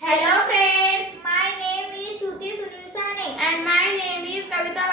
Hello friends, my name is Shruti Sunil Sane and my name is Kavita